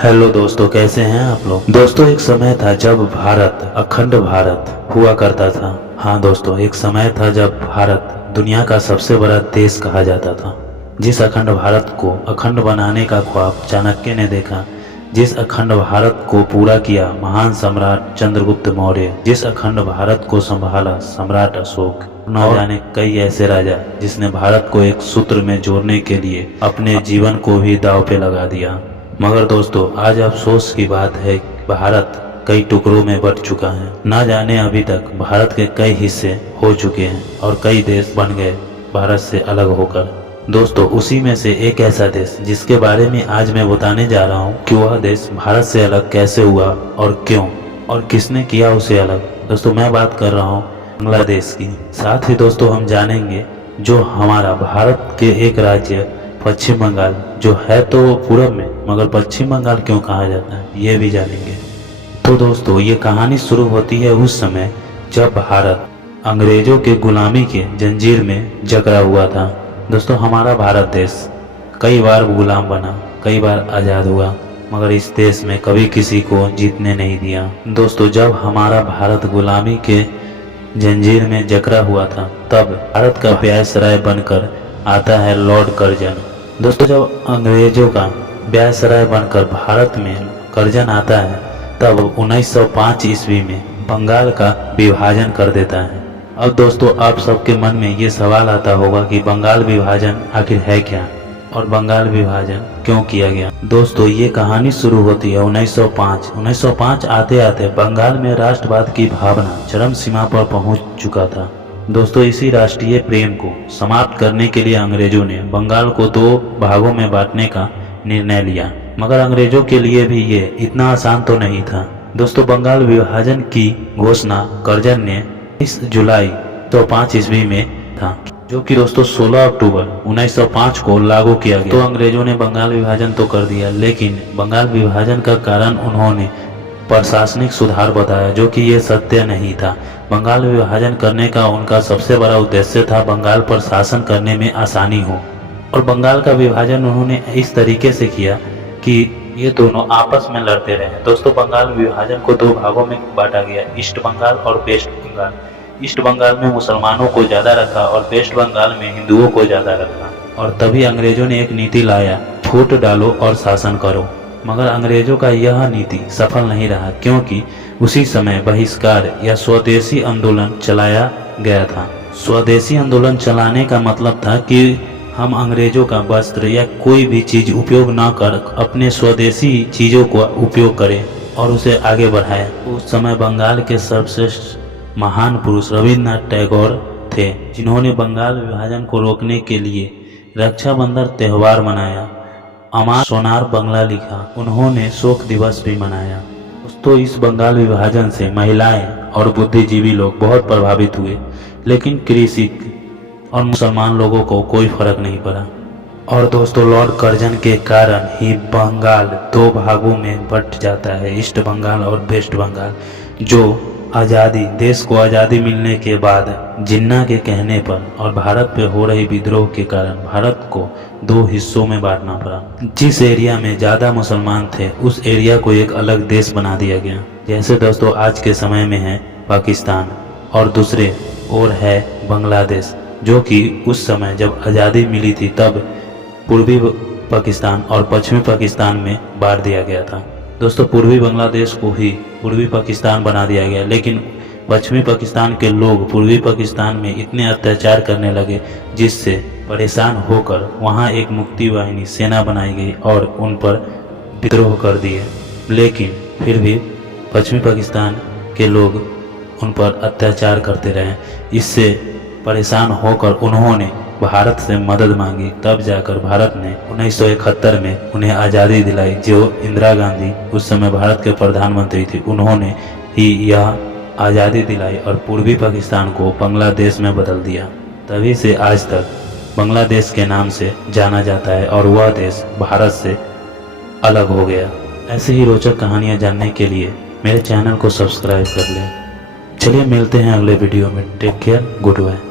Hello दोस्तों, कैसे हैं आप लोग। दोस्तों, एक समय था जब भारत अखंड भारत हुआ करता था। हाँ दोस्तों, एक समय था जब भारत दुनिया का सबसे बड़ा देश कहा जाता था। जिस अखंड भारत को अखंड बनाने का ख्वाब चाणक्य ने देखा, जिस अखंड भारत को पूरा किया महान सम्राट चंद्रगुप्त मौर्य, जिस अखंड भारत को संभाला सम्राट अशोक, न जाने कई ऐसे राजा जिसने भारत को एक सूत्र में जोड़ने के लिए अपने जीवन को भी दांव पे लगा दिया। मगर दोस्तों, आज अफसोस की बात है कि भारत कई टुकड़ों में बंट चुका है। ना जाने अभी तक भारत के कई हिस्से हो चुके हैं और कई देश बन गए भारत से अलग होकर। दोस्तों, उसी में से एक ऐसा देश जिसके बारे में आज मैं बताने जा रहा हूँ कि वह देश भारत से अलग कैसे हुआ और क्यों, और किसने किया उसे अलग। दोस्तों, मैं बात कर रहा हूँ बांग्लादेश की। साथ ही दोस्तों, हम जानेंगे जो हमारा भारत के एक राज्य पश्चिम बंगाल, जो है तो पूरब में, मगर पश्चिम बंगाल क्यों कहा जाता है, ये भी जानेंगे। तो दोस्तों, ये कहानी शुरू होती है उस समय जब भारत अंग्रेजों के गुलामी के जंजीर में जकड़ा हुआ था। दोस्तों, हमारा भारत देश कई बार गुलाम बना, कई बार आज़ाद हुआ, मगर इस देश में कभी किसी को जीतने नहीं दिया। दोस्तों, जब हमारा भारत गुलामी के जंजीर में जकड़ा हुआ था, तब भारत का व्यायसराय बनकर आता है लॉर्ड कर्जन। दोस्तों, जब अंग्रेजों का व्यायसराय बनकर भारत में कर्जन आता है, तब 1905 ईस्वी में बंगाल का विभाजन कर देता है। अब दोस्तों, आप सबके मन में ये सवाल आता होगा कि बंगाल विभाजन आखिर है क्या और बंगाल विभाजन क्यों किया गया। दोस्तों, ये कहानी शुरू होती है 1905 आते आते बंगाल में राष्ट्रवाद की भावना चरम सीमा पर पहुंच चुका था। दोस्तों, इसी राष्ट्रीय प्रेम को समाप्त करने के लिए अंग्रेजों ने बंगाल को दो भागों में बांटने का निर्णय लिया। मगर अंग्रेजों के लिए भी ये इतना आसान तो नहीं था। दोस्तों, बंगाल विभाजन की घोषणा कर्जन ने 20 जुलाई 1905 ईस्वी में था, जो कि दोस्तों 16 अक्टूबर 1905 को लागू किया गया। तो अंग्रेजों ने बंगाल विभाजन तो कर दिया, लेकिन बंगाल विभाजन का कारण उन्होंने प्रशासनिक सुधार बताया, जो कि ये सत्य नहीं था। बंगाल विभाजन करने का उनका सबसे बड़ा उद्देश्य था बंगाल पर शासन करने में आसानी हो, और बंगाल का विभाजन उन्होंने इस तरीके से किया कि ये दोनों आपस में लड़ते रहे। दोस्तों, बंगाल विभाजन को दो भागों में बांटा गया, ईस्ट बंगाल और वेस्ट बंगाल। ईस्ट बंगाल में मुसलमानों को ज़्यादा रखा और वेस्ट बंगाल में हिंदुओं को ज़्यादा रखा। और तभी अंग्रेजों ने एक नीति लाया, फूट डालो और शासन करो। मगर अंग्रेजों का यह नीति सफल नहीं रहा, क्योंकि उसी समय बहिष्कार या स्वदेशी आंदोलन चलाया गया था। स्वदेशी आंदोलन चलाने का मतलब था कि हम अंग्रेजों का वस्त्र या कोई भी चीज उपयोग न कर अपने स्वदेशी चीजों को उपयोग करें और उसे आगे बढ़ाएं। उस समय बंगाल के सर्वश्रेष्ठ महान पुरुष रविन्द्रनाथ टैगोर थे, जिन्होंने बंगाल विभाजन को रोकने के लिए रक्षाबंधन त्यौहार मनाया, अमार सोनार बंगला लिखा, उन्होंने शोक दिवस भी मनाया। दोस्तों, इस बंगाल विभाजन से महिलाएं और बुद्धिजीवी लोग बहुत प्रभावित हुए, लेकिन कृषि और मुसलमान लोगों को कोई फर्क नहीं पड़ा। और दोस्तों, लॉर्ड कर्जन के कारण ही बंगाल दो भागों में बंट जाता है, ईस्ट बंगाल और वेस्ट बंगाल। जो आज़ादी, देश को आज़ादी मिलने के बाद जिन्ना के कहने पर और भारत पे हो रही विद्रोह के कारण भारत को दो हिस्सों में बांटना पड़ा। जिस एरिया में ज़्यादा मुसलमान थे, उस एरिया को एक अलग देश बना दिया गया। जैसे दोस्तों, आज के समय में है पाकिस्तान और दूसरे ओर है बांग्लादेश, जो कि उस समय जब आज़ादी मिली थी तब पूर्वी पाकिस्तान और पश्चिमी पाकिस्तान में बांट दिया गया था। दोस्तों, पूर्वी बांग्लादेश को ही पूर्वी पाकिस्तान बना दिया गया, लेकिन पश्चिमी पाकिस्तान के लोग पूर्वी पाकिस्तान में इतने अत्याचार करने लगे, जिससे परेशान होकर वहां एक मुक्ति वाहिनी सेना बनाई गई और उन पर विद्रोह कर दिए। लेकिन फिर भी पश्चिमी पाकिस्तान के लोग उन पर अत्याचार करते रहे। इससे परेशान होकर उन्होंने भारत से मदद मांगी, तब जाकर भारत ने 1971 में उन्हें आज़ादी दिलाई। जो इंदिरा गांधी उस समय भारत के प्रधानमंत्री थी, उन्होंने ही यह आज़ादी दिलाई और पूर्वी पाकिस्तान को बांग्लादेश में बदल दिया। तभी से आज तक बांग्लादेश के नाम से जाना जाता है और वह देश भारत से अलग हो गया। ऐसे ही रोचक कहानियाँ जानने के लिए मेरे चैनल को सब्सक्राइब कर लें। चलिए मिलते हैं अगले वीडियो में। Take care, good bye.